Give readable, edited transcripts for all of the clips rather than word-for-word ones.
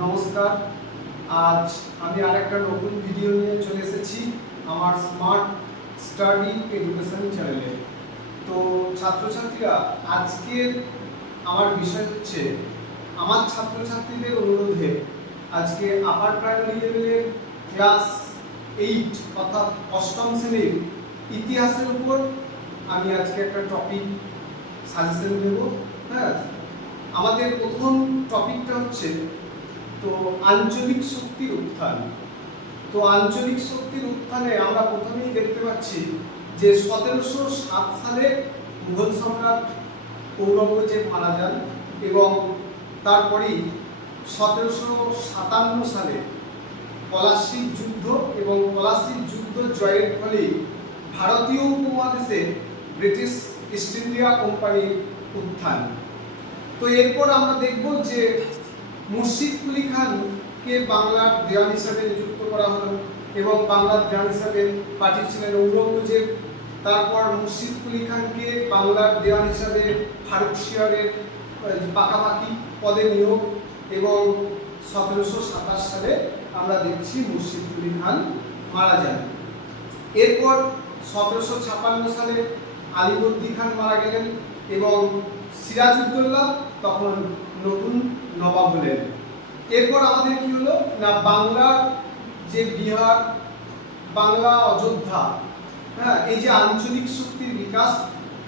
নমস্কার। আজ আমি আরেকটা নতুন ভিডিও নিয়ে চলে এসেছি আমার স্মার্ট স্টাডি এডুকেশন চ্যানেলে। তো ছাত্রছাত্রীরা, আজকের আমার বিষয় হচ্ছে আমার ছাত্রছাত্রীদের অনুরোধে আজকে আপার প্রাইমারি লেভেলের ক্লাস 8 অর্থাৎ অষ্টম শ্রেণীর ইতিহাসের উপর আমি আজকে একটা টপিক সাজেশন দেব। হ্যাঁ, আমাদের প্রথম টপিকটা হচ্ছে আঞ্চলিক শক্তির উত্থান। আঞ্চলিক শক্তির উত্থানে আমরা প্রথমেই দেখতে পাচ্ছি যে 1707 সালে মুঘল সম্রাট ঔরঙ্গজেব মারা যান এবং তারপরেই 1757 সালে পলাশীর যুদ্ধ এবং পলাশীর যুদ্ধ জয়ের ফলে ভারতীয় উপমহাদেশে ব্রিটিশ ইস্ট ইন্ডিয়া কোম্পানির উত্থান। তো এরপর আমরা দেখব যে মুর্শিদ কুলি খানকে বাংলার দেওয়ান হিসাবে নিযুক্ত করা হলো এবং বাংলার দেওয়ান হিসাবে পাঠিয়েছিলেন ঔরঙ্গজেব। তারপর মুর্শিদ কুলি খানকে বাংলার দেওয়ান হিসাবে ফারুক শিয়ারের পাকাপাকি পদে নিয়োগ এবং 1727 সালে আমরা দেখছি মুর্শিদ কুলি খান মারা যান। এরপর 1756 সালে আলিবর্দী খান মারা গেলেন এবং সিরাজউদ্দৌলা তখন নতুন নবাব হলেন। এরপর আমাদের কি হলো না, বাংলার যে বিহার, বাংলা, অযোধ্যা, হ্যাঁ, এই যে আঞ্চলিক শক্তির বিকাশ।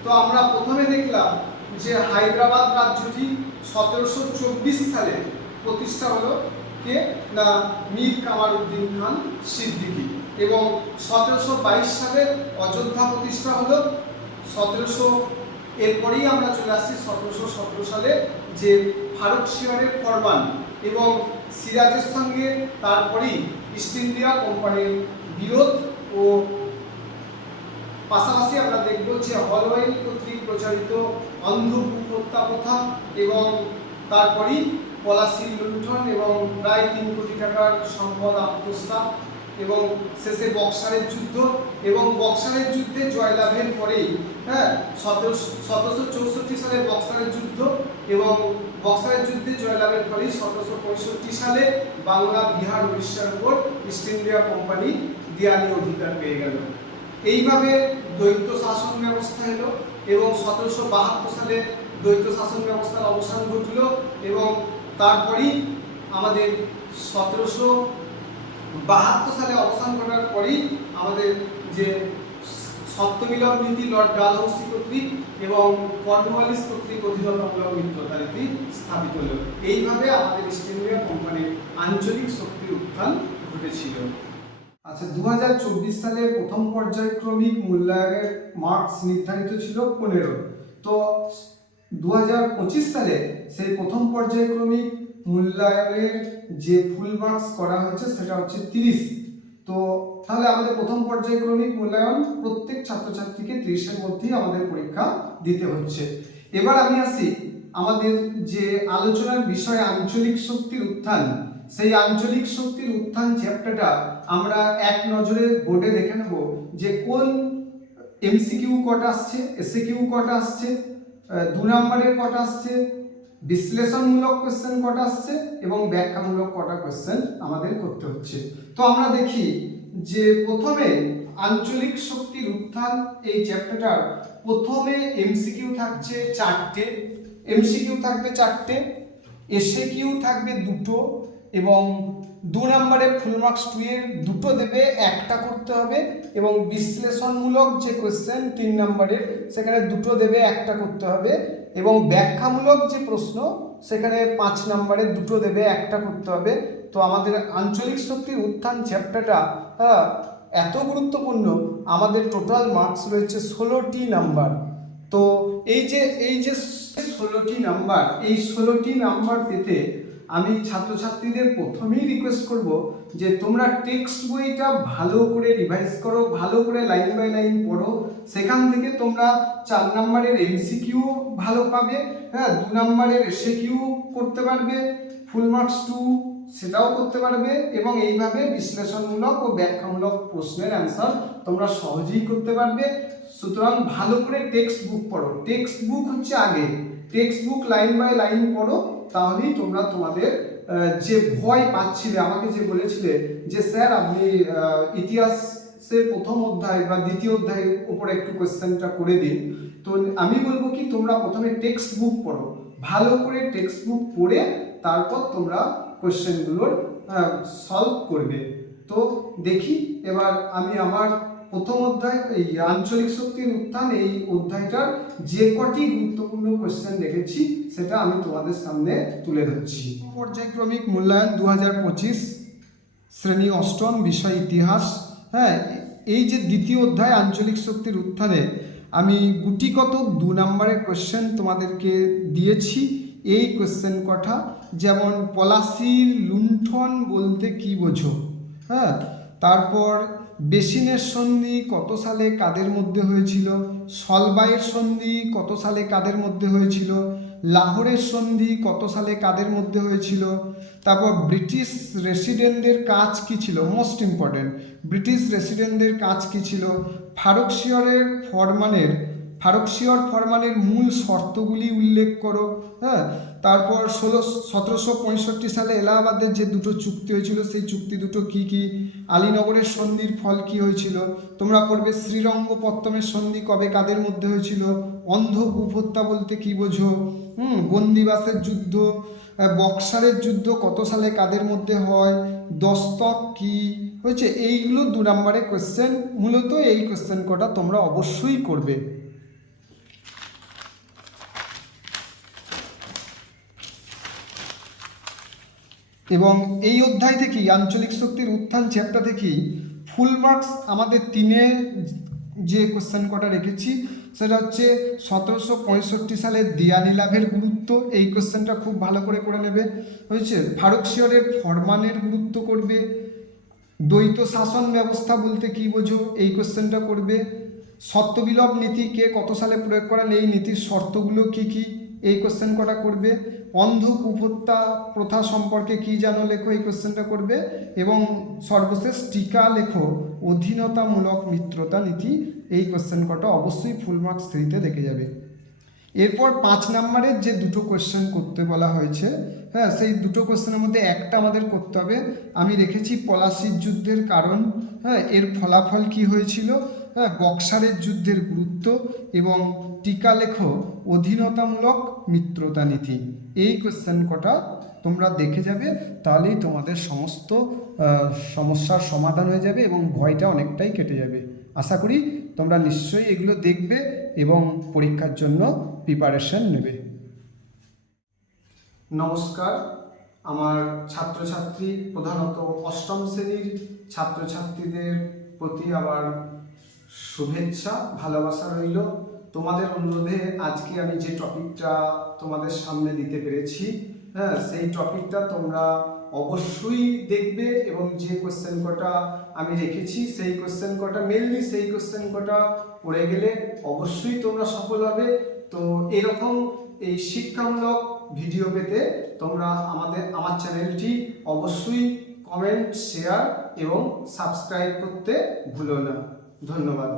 তো আমরা প্রথমে দেখলাম যে হায়দ্রাবাদ রাজ্যটি 1724 সালে প্রতিষ্ঠা হলো কে না, মীর কামারউদ্দিন খান সিদ্দিকী এবং 1722 সালে অযোধ্যা প্রতিষ্ঠা হলো। এরপরেই আমরা চলে আসছি 1717 সালে যে ফারুক শিয়ারের ফরমান এবং সিরাজের সঙ্গে তারপরেই ইস্ট ইন্ডিয়া কোম্পানির বিরোধ ও পাশাপাশি আমরা দেখব যে হলওয়াইল কর্তৃক প্রচারিত অন্ধকূপ হত্যা প্রথা এবং তারপরেই পলাশীর লুণ্ঠন এবং প্রায় 3 কোটি টাকার সম্পদ আত্মসাৎ এবং শেষে বক্সারের যুদ্ধ এবং বক্সারের যুদ্ধে জয়লাভের পরেই 1764 সালে বক্সারের যুদ্ধ এবং বক্সারের যুদ্ধে জয়লাভের ফলেই 1765 সালে বাংলা, বিহার, উড়িষ্যার উপর ইস্ট ইন্ডিয়া কোম্পানি দেওয়ানি অধিকার পেয়ে গেল। এইভাবে দ্বৈত শাসন ব্যবস্থা এলো এবং 1772 সালে দ্বৈত শাসন ব্যবস্থার অবসান ঘটল এবং তারপরেই আমাদের 1772 সালে অবসান ঘটার পরেই আমাদের যে সত্যমিলন নীতি লর্ড ডালহৌসি কর্তৃক এবং কর্নওয়ালিস কর্তৃক অধিরতামূলক মিত্রতা নীতি স্থাপিত হলো। এইভাবে আমাদের ইস্ট ইন্ডিয়া কোম্পানির আঞ্চলিক শক্তির উত্থান ঘটেছিল। আচ্ছা, 2024 সালে প্রথম পর্যায়ক্রমিক মূল্যায়নের মার্কস নির্ধারিত ছিল 15। তো 2025 সালে সেই প্রথম পর্যায়ক্রমিক মূল্যায়নের যে ফুল মার্কস করা হয়েছে সেটা হচ্ছে 30। তো তাহলে আমাদের প্রথম পর্যায়ক্রমিক মূল্যায়ন প্রত্যেক ছাত্রছাত্রীকে 30-এর মধ্যেই আমাদের পরীক্ষা দিতে হচ্ছে। এবার আমি আসি আমাদের যে আলোচনার বিষয় আঞ্চলিক শক্তির উত্থান। সেই আঞ্চলিক শক্তির উত্থান চ্যাপ্টারটা আমরা এক নজরে বোর্ডে দেখে নেব যে কোন এমসিকিউ কটা আসছে, এসএকিউ কটা আসছে, 2 নম্বরের কটা আসছে, বিশ্লেষণমূলক কোশ্চেন কটা আসছে এবং ব্যাখ্যামূলক কটা কোশ্চেন আমাদের করতে হচ্ছে। তো আমরা দেখি যে প্রথমে আঞ্চলিক শক্তির উত্থান এই চ্যাপ্টারটার প্রথমে এমসিকিউ থাকছে 4টে, এমসিকিউ থাকবে 4টে, এসএকিউ থাকবে 2টো এবং 2 নম্বরে ফুল মার্কস 2 এর 2টো দেবে, একটা করতে হবে এবং বিশ্লেষণমূলক যে কোশ্চেন 3 নম্বরের সেখানে 2টো দেবে, একটা করতে হবে এবং ব্যাখ্যামূলক যে প্রশ্ন সেখানে 5 নম্বরে 2টো দেবে, একটা করতে হবে। তো আমাদের আঞ্চলিক শক্তির উত্থান চ্যাপ্টারটা এত গুরুত্বপূর্ণ, আমাদের টোটাল মার্কস রয়েছে 16টি নাম্বার। তো এই যে 16টি নাম্বার, এই 16টি নাম্বার পেতে আমি ছাত্রছাত্রীদের প্রথমেই রিকোয়েস্ট করব যে তোমরা টেক্সট বইটা ভালো করে রিভাইজ করো, ভালো করে লাইন বাই লাইন পড়ো। সেখান থেকে তোমরা 4 নম্বরের এমসিকিউ ভালো পাবে, 2 নম্বরের এসএকিউ করতে পারবে, ফুল মার্কস 2 সেটাও করতে পারবে এবং এইভাবে বিশ্লেষণমূলক ও ব্যাখ্যামূলক প্রশ্নের অ্যান্সার তোমরা সহজেই করতে পারবে। সুতরাং ভালো করে টেক্সট বুক পড়ো, টেক্সট বুক হচ্ছে আগে, text book line by line পড়ো তাহলেই তোমরা তোমাদের যে ভয় পাচ্ছিলে, আমাকে যে বলেছিলে যে স্যার আপনি ইতিহাসের প্রথম অধ্যায় বা দ্বিতীয় অধ্যায়ের উপর একটু কোয়েশ্চেনটা করে দিন, তো আমি বলবো কি তোমরা প্রথমে টেক্সট বুক পড়ো, ভালো করে টেক্সট বুক পড়ে তারপর তোমরা কোয়েশ্চেনগুলোর সলভ করবে। তো দেখি এবার আমি আমার প্রথম অধ্যায় এই আঞ্চলিক শক্তির উত্থান, এই অধ্যায়টার যে কটি গুরুত্বপূর্ণ কোয়েশ্চেন রেখেছি সেটা আমি তোমাদের সামনে তুলে ধরছি। পর্যায়ক্রমিক মূল্যায়ন 2025, শ্রেণী অষ্টম, বিষয় ইতিহাস। হ্যাঁ, এই যে দ্বিতীয় অধ্যায় আঞ্চলিক শক্তির উত্থানে আমি গুটিকতক 2 নম্বরের কোয়েশ্চেন তোমাদেরকে দিয়েছি। এই কোয়েশ্চেন কটা, যেমন পলাশির লুণ্ঠন বলতে কি বোঝো, হ্যাঁ, তারপর বেসিনের সন্ধি কত সালে কাদের মধ্যে হয়েছিল, সলবাইয়ের সন্ধি কত সালে কাদের মধ্যে হয়েছিল, লাহোরের সন্ধি কত সালে কাদের মধ্যে হয়েছিল, তারপর ব্রিটিশ রেসিডেন্টদের কাজ কি ছিল, মোস্ট ইম্পর্টেন্ট, ব্রিটিশ রেসিডেন্টদের কাজ কি ছিল, ফারুকশিয়র ফরমানের মূল শর্তগুলি উল্লেখ করো। হ্যাঁ, তারপর 1765 সালে এলাহাবাদের যে দুটো চুক্তি হয়েছিল সেই চুক্তি দুটো কি কি, আলীনগরের সন্ধির ফল কি হয়েছিল, তোমরা পড়বে শ্রীরঙ্গপত্তমের সন্ধি কবে কাদের মধ্যে হয়েছিল, অন্ধ কূপ হত্যা বলতে কি বোঝো, বন্দিবাসের যুদ্ধ, বক্সারের যুদ্ধ কত সালে কাদের মধ্যে হয়, দস্তক কি হয়েছে। এইগুলো 2 নম্বরের কোয়েশ্চেন। মূলত এই কোয়েশ্চেন কটা তোমরা অবশ্যই করবে। এবং এই অধ্যায় থেকেই আঞ্চলিক শক্তির উত্থান চ্যাপ্টার থেকেই ফুল মার্কস আমাদের 3-এ যে কোয়েশ্চেন কটা রেখেছি সেটা হচ্ছে 1765 সালের দিয়ানি লাভের গুরুত্ব, এই কোয়েশ্চেনটা খুব ভালো করে করে নেবে। হয়েছে, ফারুকশিয়রের ফরমানের গুরুত্ব করবে, দ্বৈত শাসন ব্যবস্থা বলতে কি বোঝো, এই কোয়েশ্চেনটা করবে, সত্যবিলোপ নীতি কে কত সালে প্রয়োগ করেন, এই নীতির শর্তগুলো কি কি, এই কোয়েশ্চেন কটা করবে, অন্ধ কূপহত্যা প্রথা সম্পর্কে কি জানো লেখো, এই কোয়েশ্চেনটা করবে, এবং সর্বশেষ টিকা লেখো অধীনতামূলক মিত্রতা নীতি, এই কোয়েশ্চেন কটা অবশ্যই ফুল মার্কস 3-তে দেখে যাবে। এরপর 5 নম্বরের যে দুটো কোয়েশ্চেন করতে বলা হয়েছে, হ্যাঁ, সেই দুটো কোয়েশ্চেনের মধ্যে একটা আমাদের করতে হবে। আমি রেখেছি পলাশির যুদ্ধের কারণ, হ্যাঁ, এর ফলাফল কি হয়েছিল, হ্যাঁ, বক্সারের যুদ্ধের গুরুত্ব, এবং টিকা লেখো অধীনতামূলক মিত্রতা নীতি। এই কোয়েশ্চেন কটা তোমরা দেখে যাবে, তাহলেই তোমাদের সমস্ত সমস্যার সমাধান হয়ে যাবে এবং ভয়টা অনেকটাই কেটে যাবে। আশা করি তোমরা নিশ্চয়ই এগুলো দেখবে এবং পরীক্ষার জন্য প্রিপারেশন নেবে। নমস্কার, আমার ছাত্রছাত্রী, প্রধানত অষ্টম শ্রেণীর ছাত্রছাত্রীদের প্রতি আবার শুভেচ্ছা, ভালোবাসা রইল। তোমাদের অনুরোধে আজকে আমি যে টপিকটা তোমাদের সামনে দিতে পেরেছি, হ্যাঁ, সেই টপিকটা তোমরা অবশ্যই দেখবে এবং যে কোয়েশ্চেন কটা আমি রেখেছি সেই কোয়েশ্চেন কটা মেনলি সেই কোয়েশ্চেন কটা পড়ে গেলে অবশ্যই তোমরা সফল হবে। তো এরকম এই শিক্ষামূলক ভিডিও পেতে তোমরা আমার চ্যানেলটি অবশ্যই কমেন্ট, শেয়ার এবং সাবস্ক্রাইব করতে ভুলো না। ধন্যবাদ।